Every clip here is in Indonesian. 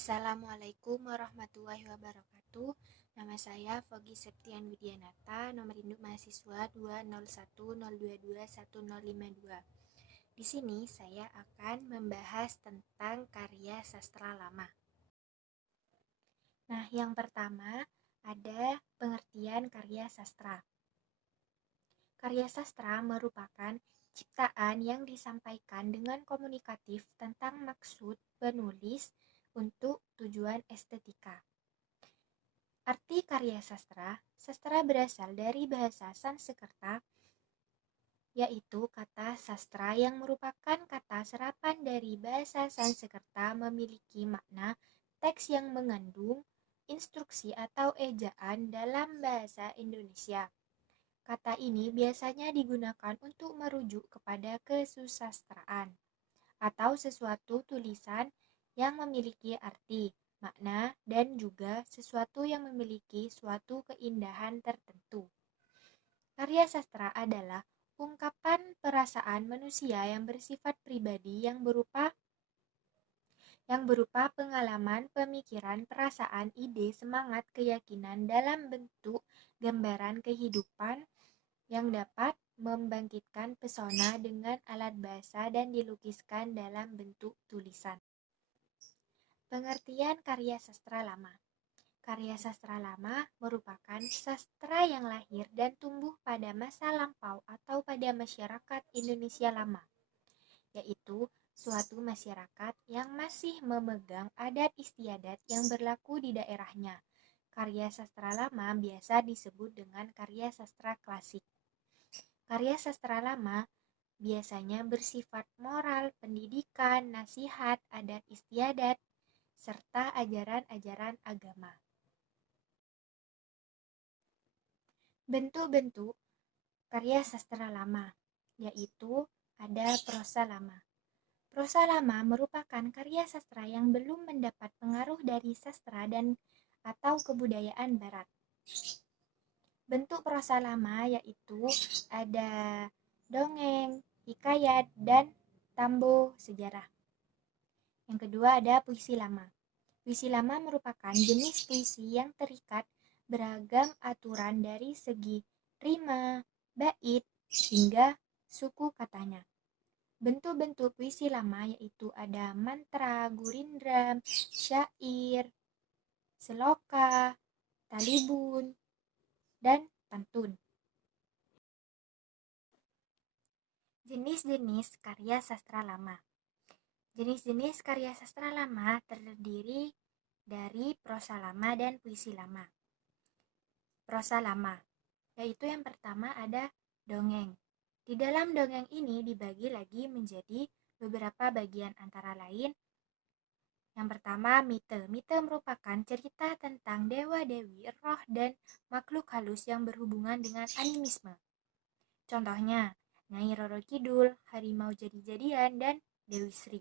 Assalamualaikum warahmatullahi wabarakatuh. Nama saya Fogi Septian Widianata, nomor induk mahasiswa 20102210052. Di sini saya akan membahas tentang karya sastra lama. Nah, yang pertama ada pengertian karya sastra. Karya sastra merupakan ciptaan yang disampaikan dengan komunikatif tentang maksud penulis untuk tujuan estetika. Arti karya sastra, sastra berasal dari bahasa Sanskerta, yaitu kata sastra yang merupakan kata serapan dari bahasa Sanskerta memiliki makna teks yang mengandung instruksi atau ejaan dalam bahasa Indonesia. Kata ini biasanya digunakan untuk merujuk kepada kesusastraan atau sesuatu tulisan yang memiliki arti, makna, dan juga sesuatu yang memiliki suatu keindahan tertentu. Karya sastra adalah ungkapan perasaan manusia yang bersifat pribadi yang berupa pengalaman, pemikiran, perasaan, ide, semangat, keyakinan dalam bentuk gambaran kehidupan yang dapat membangkitkan pesona dengan alat bahasa dan dilukiskan dalam bentuk tulisan. Pengertian karya sastra lama. Karya sastra lama merupakan sastra yang lahir dan tumbuh pada masa lampau atau pada masyarakat Indonesia lama, yaitu suatu masyarakat yang masih memegang adat istiadat yang berlaku di daerahnya. Karya sastra lama biasa disebut dengan karya sastra klasik. Karya sastra lama biasanya bersifat moral, pendidikan, nasihat, adat istiadat, serta ajaran-ajaran agama. Bentuk-bentuk karya sastra lama, yaitu ada prosa lama. Prosa lama merupakan karya sastra yang belum mendapat pengaruh dari sastra dan atau kebudayaan barat. Bentuk prosa lama yaitu ada dongeng, hikayat, dan tambo sejarah. Yang kedua ada puisi lama. Puisi lama merupakan jenis puisi yang terikat beragam aturan dari segi rima, bait, hingga suku katanya. Bentuk-bentuk puisi lama yaitu ada mantra, gurindram, syair, seloka, talibun, dan pantun. Jenis-jenis karya sastra lama. Jenis-jenis karya sastra lama terdiri dari prosa lama dan puisi lama. Prosa lama, yaitu yang pertama ada dongeng. Di dalam dongeng ini dibagi lagi menjadi beberapa bagian antara lain. Yang pertama mite. Mite merupakan cerita tentang dewa-dewi, roh, dan makhluk halus yang berhubungan dengan animisme. Contohnya, Nyai Roro Kidul, Harimau Jadi-Jadian, dan Dewi Sri.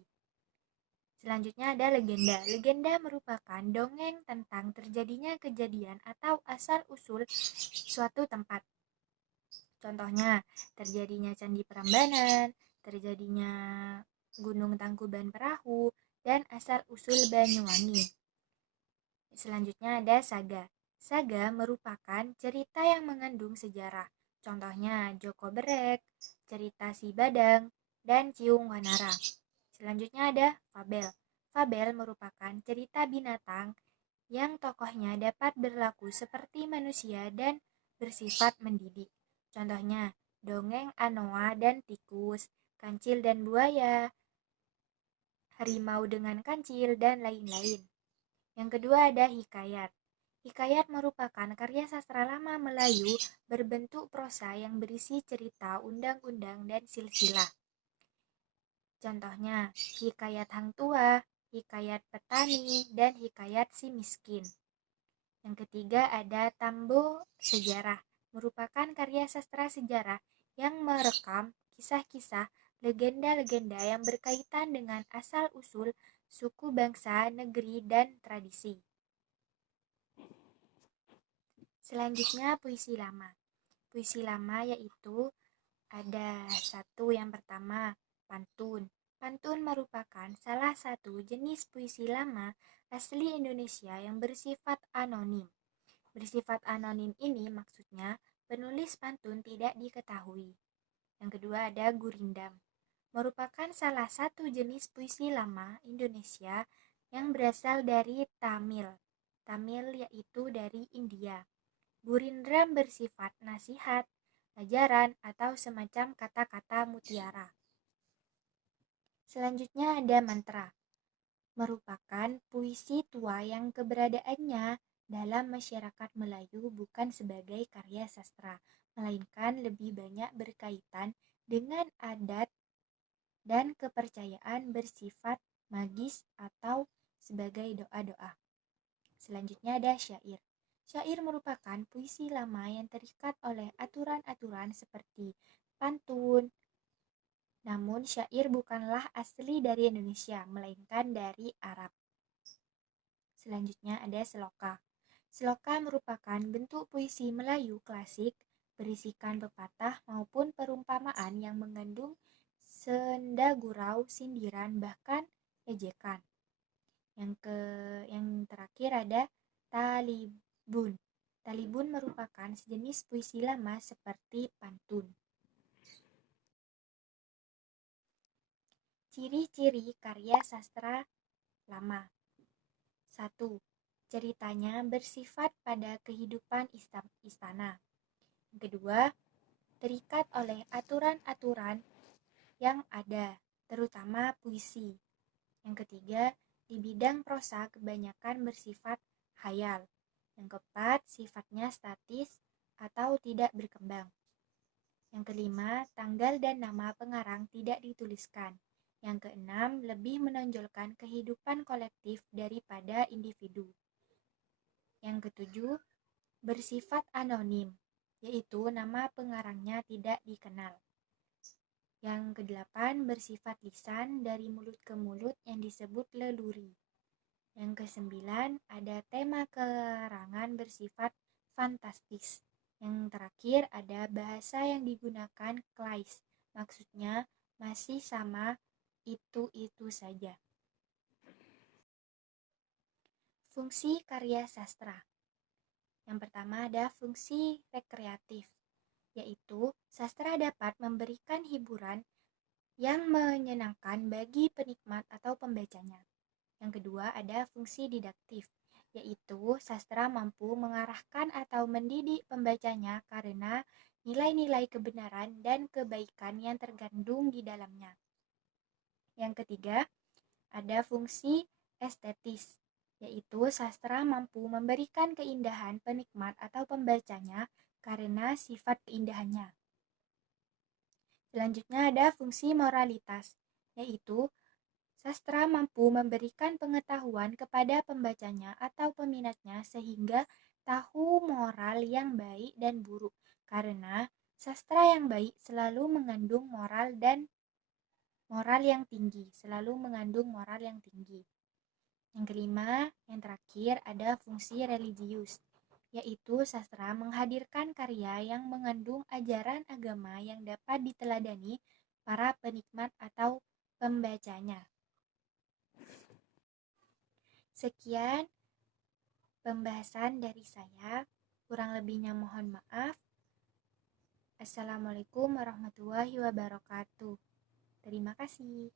Selanjutnya ada legenda. Legenda merupakan dongeng tentang terjadinya kejadian atau asal-usul suatu tempat. Contohnya, terjadinya Candi Prambanan, terjadinya Gunung Tangkuban Perahu, dan asal-usul Banyuwangi. Selanjutnya ada saga. Saga merupakan cerita yang mengandung sejarah. Contohnya Joko Berek, cerita Si Badang, dan Ciung Wanara. Selanjutnya ada fabel. Fabel merupakan cerita binatang yang tokohnya dapat berlaku seperti manusia dan bersifat mendidik. Contohnya dongeng Anoa dan tikus, kancil dan buaya, harimau dengan kancil, dan lain-lain. Yang kedua ada hikayat. Hikayat merupakan karya sastra lama Melayu berbentuk prosa yang berisi cerita, undang-undang, dan silsilah. Contohnya, hikayat Hang Tua, hikayat petani, dan hikayat si miskin. Yang ketiga ada tambo sejarah, merupakan karya sastra sejarah yang merekam kisah-kisah, legenda-legenda yang berkaitan dengan asal-usul suku, bangsa, negeri, dan tradisi. Selanjutnya puisi lama. Puisi lama yaitu ada satu yang pertama pantun. Pantun merupakan salah satu jenis puisi lama asli Indonesia yang bersifat anonim. Bersifat anonim ini maksudnya penulis pantun tidak diketahui. Yang kedua ada gurindam. Merupakan salah satu jenis puisi lama Indonesia yang berasal dari Tamil. Tamil yaitu dari India. Gurindam bersifat nasihat, ajaran, atau semacam kata-kata mutiara. Selanjutnya ada mantra. Merupakan puisi tua yang keberadaannya dalam masyarakat Melayu bukan sebagai karya sastra, melainkan lebih banyak berkaitan dengan adat dan kepercayaan bersifat magis atau sebagai doa-doa. Selanjutnya ada syair. Syair merupakan puisi lama yang terikat oleh aturan-aturan seperti pantun. Namun syair bukanlah asli dari Indonesia, melainkan dari Arab. Selanjutnya ada seloka. Seloka merupakan bentuk puisi Melayu klasik berisikan pepatah maupun perumpamaan yang mengandung senda gurau, sindiran, bahkan ejekan. Yang terakhir ada talibun. Talibun merupakan sejenis puisi lama seperti pantun. Ciri-ciri karya sastra lama. 1. Ceritanya bersifat pada kehidupan istana. Yang kedua, terikat oleh aturan-aturan yang ada, terutama puisi. Yang ketiga, di bidang prosa kebanyakan bersifat khayal. Yang keempat, sifatnya statis atau tidak berkembang. Yang kelima, tanggal dan nama pengarang tidak dituliskan. Yang keenam, lebih menonjolkan kehidupan kolektif daripada individu. Yang ketujuh, bersifat anonim, yaitu nama pengarangnya tidak dikenal. Yang kedelapan, bersifat lisan dari mulut ke mulut yang disebut leluri. Yang kesembilan, ada tema karangan bersifat fantastis. Yang terakhir, ada bahasa yang digunakan klais, maksudnya masih sama itu saja. Fungsi karya sastra. Yang pertama ada fungsi rekreatif, yaitu sastra dapat memberikan hiburan yang menyenangkan bagi penikmat atau pembacanya. Yang kedua ada fungsi didaktif, yaitu sastra mampu mengarahkan atau mendidik pembacanya karena nilai-nilai kebenaran dan kebaikan yang terkandung di dalamnya. Yang ketiga ada fungsi estetis, yaitu sastra mampu memberikan keindahan penikmat atau pembacanya karena sifat keindahannya. Selanjutnya ada fungsi moralitas, yaitu sastra mampu memberikan pengetahuan kepada pembacanya atau peminatnya sehingga tahu moral yang baik dan buruk, karena sastra yang baik selalu mengandung moral yang tinggi. Yang kelima, yang terakhir ada fungsi religius, yaitu sastra menghadirkan karya yang mengandung ajaran agama yang dapat diteladani para penikmat atau pembacanya. Sekian pembahasan dari saya, kurang lebihnya mohon maaf. Assalamualaikum warahmatullahi wabarakatuh. Terima kasih.